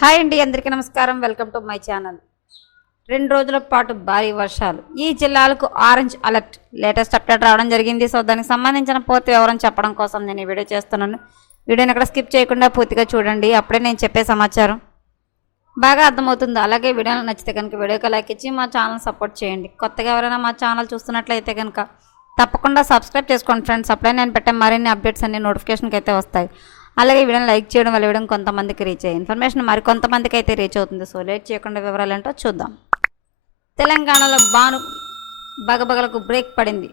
Hi అండి, అందరికీ నమస్కారం. Welcome to my channel. 2 రోజుల పాటు భారీ వర్షాలు, ఈ జిల్లాలకు ఆరెంజ్ అలర్ట్ లేటెస్ట్ అప్డేట్ రావడం జరిగింది. సో దానికి సంబంధించిన పూర్తి వివరం చెప్పడం కోసం నేను ఈ వీడియో చేస్తున్నాను. వీడియోని ఎక్కడ స్కిప్ చేయకుండా పూర్తిగా చూడండి, అప్పుడే నేను చెప్పే సమాచారం బాగా అర్థమవుతుంది. అలాగే వీడియోలు నచ్చితే కనుక వీడియోకి లైక్ ఇచ్చి మా ఛానల్ సపోర్ట్ చేయండి. కొత్తగా ఎవరైనా మా ఛానల్ చూస్తున్నట్లయితే కనుక తప్పకుండా సబ్స్క్రైబ్ చేసుకోండి ఫ్రెండ్స్. అప్పుడే నేను పెట్టే మరిన్ని అప్డేట్స్ అన్ని నోటిఫికేషన్కి అయితే వస్తాయి. అలాగే వీడియోని లైక్ చేయడం వల్ల వీడియో కొంతమందికి రీచ్ అయ్యే ఇన్ఫర్మేషన్ మరి కొంతమందికి అయితే రీచ్ అవుతుంది. సో లేట్ చేయకుండా వివరాలు ఏంటో చూద్దాం. తెలంగాణలో బగబగలకు బ్రేక్ పడింది.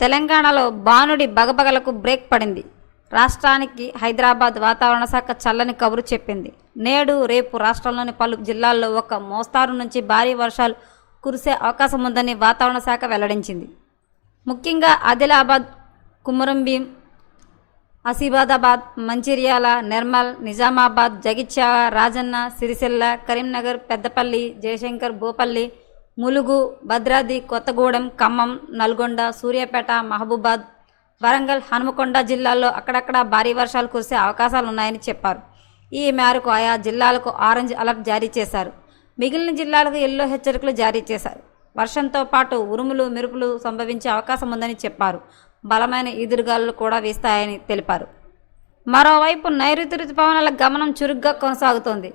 తెలంగాణలో బానుడి బగబగలకు బ్రేక్ పడింది. రాష్ట్రానికి హైదరాబాద్ వాతావరణ శాఖ చల్లని కబురు చెప్పింది. నేడు రేపు రాష్ట్రంలోని పలు జిల్లాల్లో ఒక మోస్తారు నుంచి భారీ వర్షాలు కురిసే అవకాశం ఉందని వాతావరణ శాఖ వెల్లడించింది. ముఖ్యంగా ఆదిలాబాద్, కుమరంభీం, ఆసిఫాబాద్, మంచిర్యాల, నిర్మల్, నిజామాబాద్, జగిత్యాల, రాజన్న, సిరిసిల్ల, కరీంనగర్, పెద్దపల్లి, జయశంకర్, భూపల్లి, ములుగు, భద్రాద్రి కొత్తగూడెం, ఖమ్మం, నల్గొండ, సూర్యాపేట, మహబూబాద్, వరంగల్, హనుమకొండ జిల్లాల్లో అక్కడక్కడ భారీ వర్షాలు కురిసే అవకాశాలు ఉన్నాయని చెప్పారు. ఈ మేరకు ఆయా జిల్లాలకు ఆరెంజ్ అలర్ట్ జారీ చేశారు. మిగిలిన జిల్లాలకు ఎల్లో హెచ్చరికలు జారీ చేశారు. వర్షంతో పాటు ఉరుములు, మెరుపులు సంభవించే అవకాశం ఉందని చెప్పారు. బలమైన ఈదురుగాలులు కూడా వీస్తాయని తెలిపారు. మరోవైపు నైరుతి రుతుపవనాల గమనం చురుగ్గా కొనసాగుతోంది.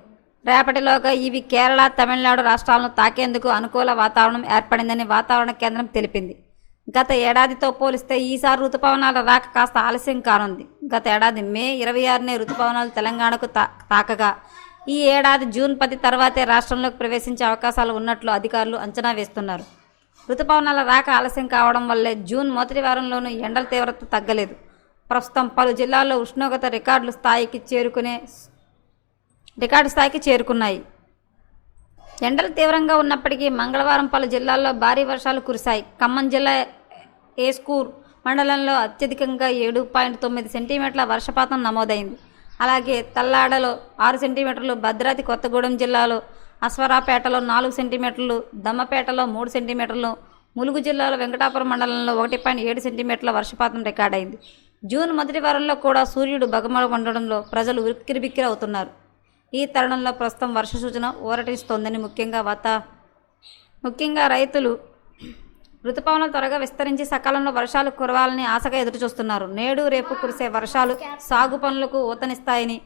రేపటిలోగా ఇవి కేరళ, తమిళనాడు రాష్ట్రాలను తాకేందుకు అనుకూల వాతావరణం ఏర్పడిందని వాతావరణ కేంద్రం తెలిపింది. గత ఏడాదితో పోలిస్తే ఈసారి రుతుపవనాల రాక కాస్త ఆలస్యం కానుంది. గత ఏడాది మే 26నే రుతుపవనాలు తెలంగాణకు తాకగా ఈ ఏడాది జూన్ 10 తర్వాతే రాష్ట్రంలోకి ప్రవేశించే అవకాశాలు ఉన్నట్లు అధికారులు అంచనా వేస్తున్నారు. రుతుపవనాల రాక ఆలస్యం కావడం వల్లే జూన్ మొదటి వారంలోనూ ఎండల తీవ్రత తగ్గలేదు. ప్రస్తుతం పలు జిల్లాల్లో ఉష్ణోగ్రత రికార్డు స్థాయికి చేరుకున్నాయి. ఎండలు తీవ్రంగా ఉన్నప్పటికీ మంగళవారం పలు జిల్లాల్లో భారీ వర్షాలు కురిశాయి. ఖమ్మం జిల్లా ఏస్కూర్ మండలంలో అత్యధికంగా 7.9 సెంటీమీటర్ల వర్షపాతం నమోదైంది. అలాగే తల్లాడలో 6 సెంటీమీటర్లు, భద్రాద్రి కొత్తగూడెం జిల్లాలో అశ్వరాపేటలో 4 సెంటీమీటర్లు, దమ్మపేటలో 3 సెంటీమీటర్లు, ములుగు జిల్లాలో వెంకటాపురం మండలంలో 1.7 సెంటీమీటర్ల వర్షపాతం రికార్డైంది. జూన్ మొదటి వారంలో కూడా సూర్యుడు బగమగ ఉండడంలో ప్రజలు ఉక్కిరిబిక్కిరి అవుతున్నారు. ఈ తరుణంలో ప్రస్తుతం వర్ష సూచన ఊరటిస్తోందని ముఖ్యంగా రైతులు ఋతుపవనాలు త్వరగా విస్తరించి సకాలంలో వర్షాలు కురవాలని ఆశగా ఎదురుచూస్తున్నారు. నేడు రేపు కురిసే వర్షాలు సాగు పనులకు ఊతనిస్తాయని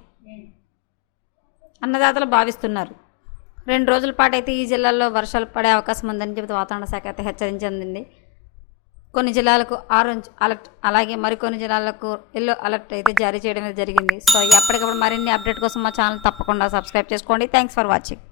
అన్నదాతలు భావిస్తున్నారు. 2 రోజుల పాటు అయితే ఈ జిల్లాల్లో వర్షాలు పడే అవకాశం ఉందని చెప్పి వాతావరణ శాఖ అయితే హెచ్చరించింది. కొన్ని జిల్లాలకు ఆరెంజ్ అలర్ట్, అలాగే మరికొన్ని జిల్లాలకు ఎల్లో అలర్ట్ అయితే జారీ చేయడం జరిగింది. సో ఎప్పటికప్పుడు మరిన్ని అప్డేట్ కోసం మా ఛానల్ తప్పకుండా సబ్స్క్రైబ్ చేసుకోండి. Thanks for watching.